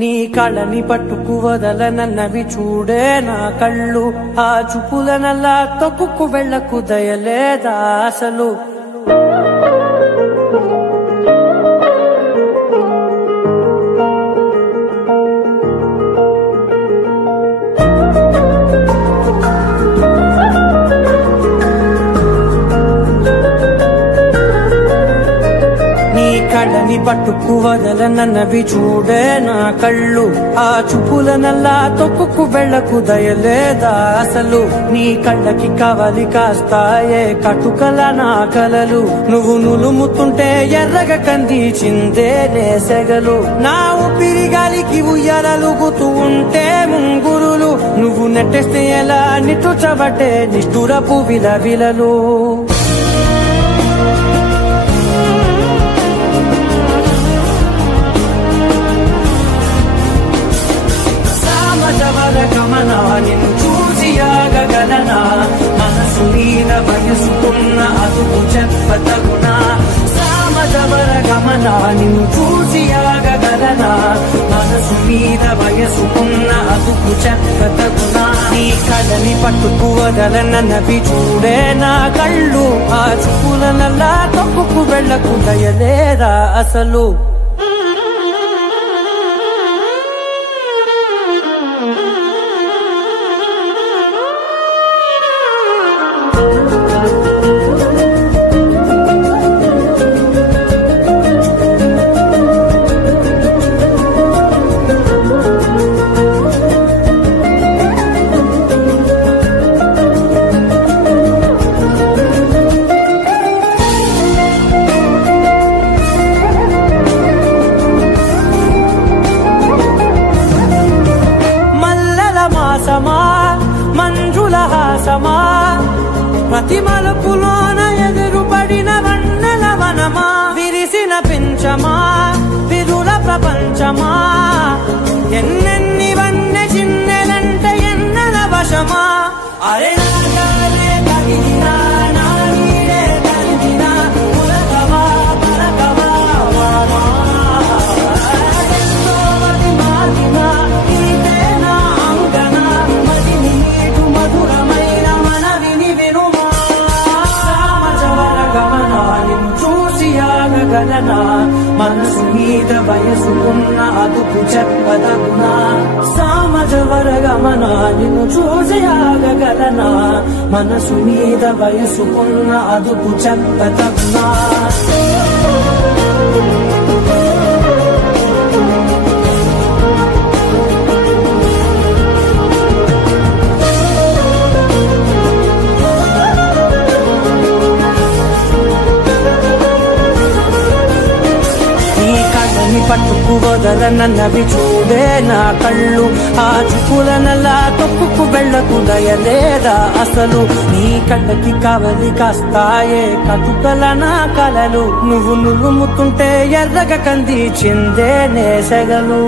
నీ కళ్ళని పట్టుకు వదలనన్నవి చూడే నా కళ్ళు ఆ చూపులనల్లా తొక్కుకు వెళ్ళకు దయలేదా అసలు కళ్ళని పట్టుకు వదలనన్నవి చూడే నా కళ్ళు ఆ చూపులనల్లా తొక్కుకు వెళ్ళకు దయలేదా అసలు నీ కళ్ళకి కవలి కాస్తాయే కటుకల నా కలలు నువ్వు నులుముతుంటే ఎర్రగ కందిచిందే నేసెగలు నా ఊపిరి గాలికి ఉయ్యాలలుగుతూ ఉంటే ముంగురులు నువ్వు నెట్టేస్తే ఎలా నిట్టుచబట్టే నిష్ఠురపు విలవిలలు గమనా నిన్ను చూసి ఆగగలనా మనసు మీద వయసుకున్న అదుపు చెప్పతగునా సామజవర గమనా నిన్ను చూసి ఆగగలనా మనసు మీద వయసుకున్న అదుపు చెప్పతగునా నీ కళ్ళని పట్టుకు వదలనన్నవి చూడే నా కళ్ళు ఆ చూపులనల్లా తొక్కుకు వెళ్ళకు దయలేదా అసలు మంజుల హాసమా ప్రతి మలుపులోన ఎదురుపడిన వన్నెల వనమా విరిసిన పించమా విరుల ప్రపంచమా ఎన్నెన్ని వన్నె చిన్నెలంటే ఎన్నెల వశమా అరే నాగాలే తగిలినా నా నీడే తగిలినా పులకవా పలకవా వామా ఎంతో మతి మాటినా నీదేనా అంగనా మదిని నీటు మధురమైన మనవిని వినుమా సామజవర గమనా నిన్ను చూసి ఆగగలనా మనసు మీద వయసుకున్న అదుపు చెప్పదగునా సామజవర గమనా నిన్ను చూసి ఆగగలనా మనసు మీద వయసుకున్న అదుపు చెప్పదగునా పట్టుకు వదలనన్నవి చూడే నా కళ్ళు ఆ చూపులనల్లా తొక్కుకు వెళ్ళకు దయలేదా అసలు నీ కళ్ళకి కవలి కాస్తాయే కటుకల నా కలలు నువ్వు నులుముతుంటే ఎర్రగ కందిచిందే నేసెగలు